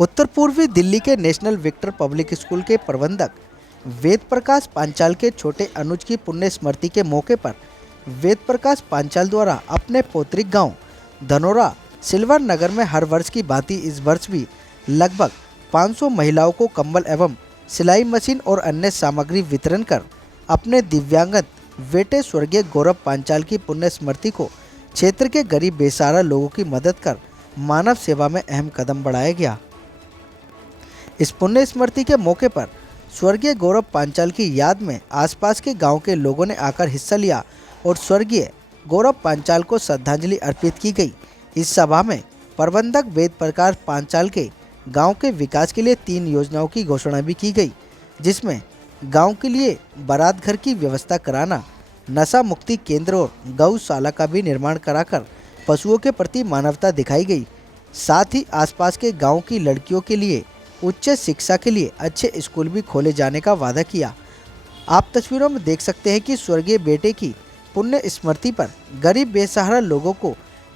उत्तर पूर्वी दिल्ली के national Victor public school के प्रबंधक वेद प्रकाश पांचाल के छोटे अनुज की पुण्य स्मृति के मौके पर वेद प्रकाश पांचाल द्वारा अपने पौतृक गांव धनोरा सिल्वर नगर में हर वर्ष की भांति इस वर्ष भी लगभग 500 महिलाओं को कंबल एवं सिलाई मशीन और अन्य सामग्री वितरण कर अपने दिव्यांगत बेटे स्वर्गीय गौरव पांचाल की पुण्य स्मृति को क्षेत्र के गरीब बेसहारा लोगों की मदद कर मानव सेवा में अहम कदम बढ़ाया गया। इस पुण्य स्मृति के मौके पर स्वर्गीय गौरव पांचाल की याद में आसपास के गांव के लोगों ने आकर हिस्सा लिया और स्वर्गीय गौरव पांचाल को श्रद्धांजलि अर्पित की गई। इस सभा में प्रबंधक वेद प्रकाश पांचाल के गांव के विकास के लिए 3 योजनाओं की घोषणा भी की गई, जिसमें गांव के लिए बारात घर की व्यवस्था कराना, नशा मुक्ति केंद्र और गौशाला का भी निर्माण कराकर पशुओं के प्रति मानवता दिखाई गई। साथ ही आसपास के गांव की लड़कियों के लिए उच्च शिक्षा के लिए अच्छे स्कूल भी खोले जाने का वादा किया। आप तस्वीरों में देख सकते हैं कि स्वर्गीय बेटे की पुण्य स्मृति पर गरीब बेसहारा लोगों को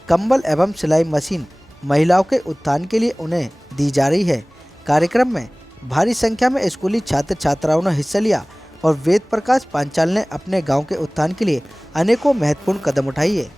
कंबल एवं सिलाई मशीन महिलाओं के उत्थान के लिए उन्हें दी जा रही है। कार्यक्रम में भारी संख्या में स्कूली छात्र छात्राओं ने हिस्सा लिया और वेद प्रकाश पांचाल ने अपने गांव के उत्थान के लिए अनेकों महत्वपूर्ण कदम उठाए हैं।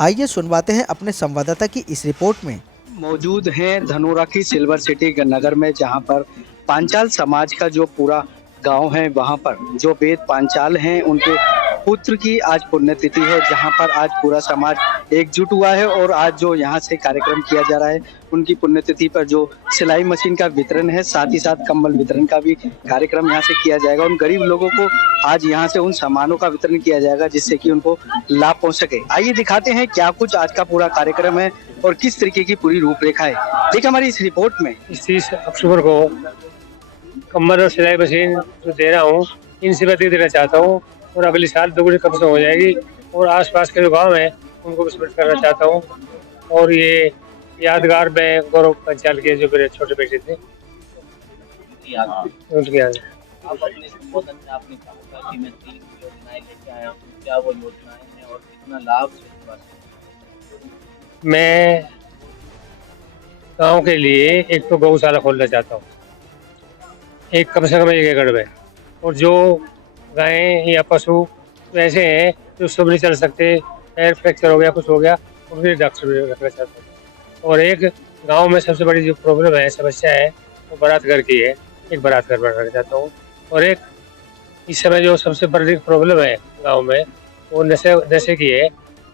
आइए सुनवाते हैं अपने संवाददाता की इस रिपोर्ट में। मौजूद हैं धनोरा की सिल्वर सिटी नगर में, जहां पर पांचाल समाज का जो पूरा गांव है, वहां पर जो वेद पांचाल हैं उनके पुत्र की आज पुण्यतिथि है, जहां पर आज पूरा समाज एकजुट हुआ है और आज जो यहां से कार्यक्रम किया जा रहा है उनकी पुण्यतिथि पर जो सिलाई मशीन का वितरण है, साथ ही साथ कंबल वितरण का भी कार्यक्रम यहां से किया जाएगा। उन गरीब लोगों को आज यहां से उन सामानों का वितरण किया जाएगा जिससे कि उनको लाभ पहुंच सके। आइए दिखाते हैं क्या कुछ आज का पूरा कार्यक्रम है और किस तरीके की पूरी रूपरेखा है। देखिए हमारी इस रिपोर्ट में। 30 अक्टूबर को कंबल और सिलाई मशीन जो दे रहा हूँ, इनसे मैं देना चाहता हूँ और अगले साल दोगुनी कम से हो जाएगी और आसपास के जो गाँव हैं उनको भी समर्पित करना चाहता हूँ। और ये यादगार में गौरव पांचाल के जो मेरे छोटे बेटे थे उनकी याद। आप अपने संबोधन में आपने कहा कि मैं 3 योजनाएं लेके आया हूँ, क्या वो योजनाएं हैं और कितना लाभ है? मैं गांव के लिए एक तो गौशाला खोलना चाहता हूँ, एक कम से कम 1 एकड़ में, और जो गायें या पशु ऐसे हैं जो सब नहीं चल सकते, पैर फ्रैक्चर हो गया, कुछ हो गया, उनके डॉक्टर भी रखना चाहता हूँ। और एक गांव में सबसे बड़ी जो प्रॉब्लम है, समस्या है, वो बारात घर की है, एक बारात घर बनाना चाहता हूँ। और एक इस समय जो सबसे बड़ी प्रॉब्लम है गांव में, वो नशे की है।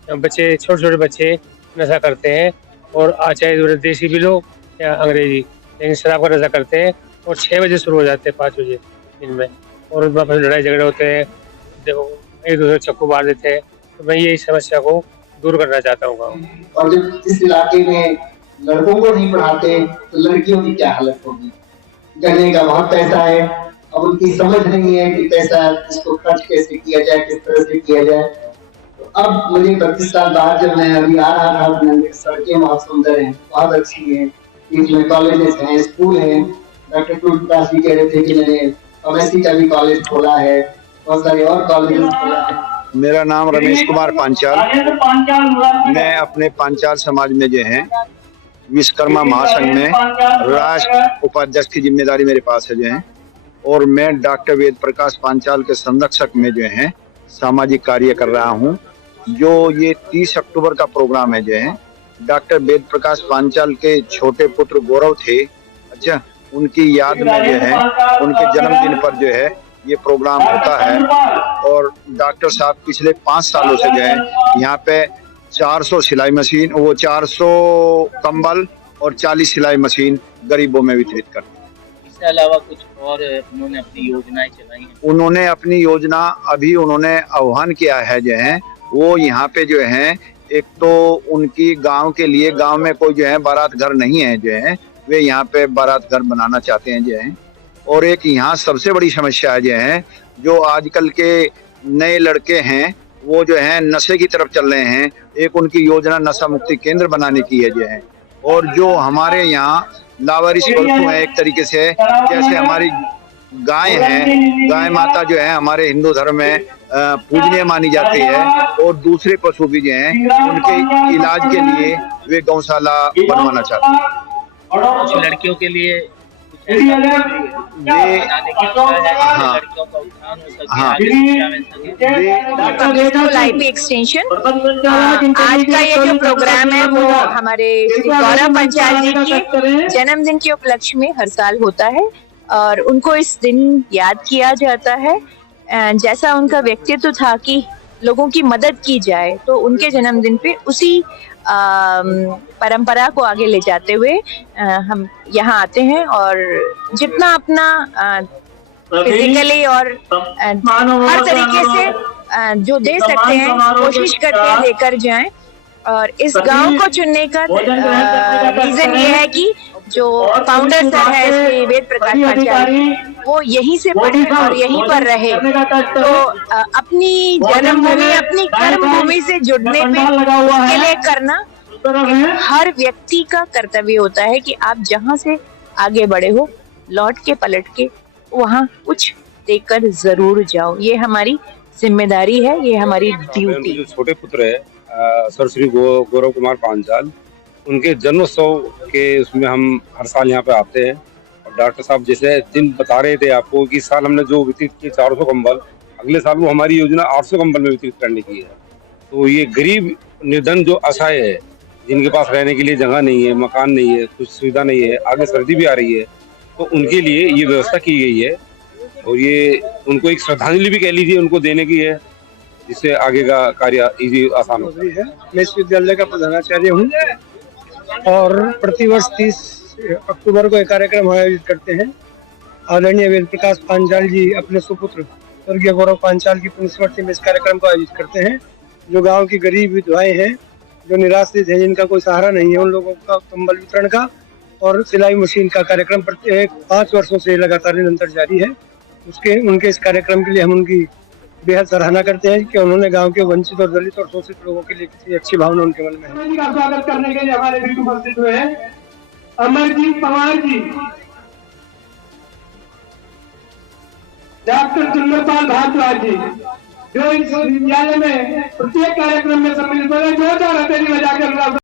बच्चे, छोटे छोटे बच्चे नशा करते हैं और चाहे देसी भी लो या अंग्रेजी, लेकिन शराब का नशा करते हैं और 6 बजे शुरू हो जाते हैं 5 बजे दिन में, और उनमें आपस लड़ाई झगड़े होते हैं, एक दूसरे चक्कू मार देते हैं। तो मैं ये समस्या को दूर करना चाहता हूँ गाँव। और जब इस इलाके में लड़कों को नहीं पढ़ाते तो लड़कियों की क्या हालत होगी। गन्ने का बहुत पैसा है, अब उनकी समझ नहीं है कि पैसा इसको खर्च कैसे किया जाए, किस तरह से किया जाए। तो अब मुझे 32 साल बाद जब मैं अभी आ रहा था, सड़कें बहुत सुंदर हैं, बहुत अच्छी हैं, इसमें कॉलेजेस हैं, स्कूल हैं। डॉक्टर प्रकाश जी कह रहे थे कि मैंने फार्मेसी का भी कॉलेज खोला है, बहुत सारे और कॉलेज खोला है। मेरा नाम रमेश कुमार पांचाल। मैं अपने पांचाल समाज में जो है विश्वकर्मा महासंघ में राष्ट्र उपाध्यक्ष की जिम्मेदारी मेरे पास है जो है, और मैं डॉक्टर वेद प्रकाश पांचाल के संरक्षक में जो है सामाजिक कार्य कर रहा हूं। जो ये 30 अक्टूबर का प्रोग्राम है जो है, डॉक्टर वेद प्रकाश पांचाल के छोटे पुत्र गौरव थे, अच्छा, उनकी याद में जो है, उनके जन्मदिन पर जो है ये प्रोग्राम होता है। और डॉक्टर साहब पिछले 5 सालों से जो है यहाँ पे 400 सिलाई मशीन, वो 400 कंबल और 40 सिलाई मशीन गरीबों में वितरित करते हैं। इसके अलावा कुछ और उन्होंने अपनी योजनाएं चलाई हैं? उन्होंने अपनी योजना अभी उन्होंने आह्वान किया है जो है, वो यहाँ पे जो है, एक तो उनकी गांव के लिए, गांव में कोई जो है बारात घर नहीं है जो है, वे यहाँ पे बारात घर बनाना चाहते हैं जो है। और एक यहाँ सबसे बड़ी समस्या जो है, जो आजकल के नए लड़के हैं वो जो है नशे की तरफ चल रहे हैं, एक उनकी योजना नशा मुक्ति केंद्र बनाने की है जो है। और जो हमारे यहाँ लावारिस पशु है, एक तरीके से जैसे हमारी गाय है, गाय माता जो है हमारे हिंदू धर्म में पूजनीय मानी जाती है, और दूसरे पशु भी जो हैं उनके इलाज के लिए वे गौशाला बनवाना चाहते हैं। कुछ लड़कियों के लिए कुछ ऐसा ये बनाने की इच्छा है हाँ। कि लड़कियों का उत्थान हो सके, हाँ। आगे शिक्षा मिल सके। पब्लिक स्कूल आईपी एक्सटेंशन आज का ये जो प्रोग्राम है वो हमारे श्री गौरव पंचाल जी के जन्मदिन के उपलक्ष्य में हर साल होता है और उनको इस दिन याद किया जाता है। जैसा उनका व्यक्तित्व था कि लोगों की मदद की जाए, तो उनके जन्मदिन पे उसी परंपरा को आगे ले जाते हुए हम यहाँ आते हैं और जितना अपना फिजिकली और हर तरीके से जो दे सकते हैं कोशिश करते हैं देकर जाएं। और इस गांव को चुनने का रीजन ये है कि जो फाउंडर सर है श्री वेद प्रकाश पांचाल, वो यहीं से पढ़े और यहीं पर रहे, तो अपनी जन्मभूमि अपनी कर्म भूमि से जुड़ने पे उसके लिए करना हर व्यक्ति का कर्तव्य होता है कि आप जहाँ से आगे बढ़े हो लौट के पलट के वहाँ कुछ देकर जरूर जाओ। ये हमारी जिम्मेदारी है, ये हमारी ड्यूटी। जो छोटे पुत्र है सर श्री गौरव कुमार पांचाल, उनके जन्मोत्सव के उसमें हम हर साल यहाँ पे आते हैं। और डॉक्टर साहब जैसे दिन बता रहे थे आपको कि इस साल हमने जो वितरित किए 400 कंबल, अगले साल वो हमारी योजना 800 कंबल में वितरित करने की है। तो ये गरीब निर्धन जो असहाय है, जिनके पास रहने के लिए जगह नहीं है, मकान नहीं है, कुछ सुविधा नहीं है, आगे सर्दी भी आ रही है, तो उनके लिए ये व्यवस्था की गई है। और ये उनको एक श्रद्धांजलि भी कह लीजिए उनको देने की है, जिससे आगे का कार्य इजी आसान हो है। मैं इस विद्यालय का प्रधानाचार्य हूँ और प्रतिवर्ष 30 अक्टूबर को एक कार्यक्रम आयोजित करते हैं। आदरणीय वेद प्रकाश पांचाल जी अपने सुपुत्र स्वर्गीय गौरव पांचाल की पुण्यस्मृति में इस कार्यक्रम को आयोजित करते हैं। जो गांव की गरीब विधवाएं हैं, जो निराश्रित हैं, जिनका कोई सहारा नहीं है, उन लोगों का कंबल वितरण का और सिलाई मशीन का कार्यक्रम प्रत्येक 5 वर्षों से लगातार निरंतर जारी है। उनके इस कार्यक्रम के लिए हम उनकी बेहद सराहना करते हैं कि उन्होंने गांव के वंचित और दलित और शोषित लोगों के लिए कितनी अच्छी भावना उनके मन में है। का स्वागत करने के लिए हमारे बीच उपस्थित हुए अमरजीत पवार जी, डॉक्टर सुंदरपाल भारद्वाज जी, जो इस विद्यालय में प्रत्येक कार्यक्रम में सम्मिलित हो रहे, जोरदार हथेली बजाकर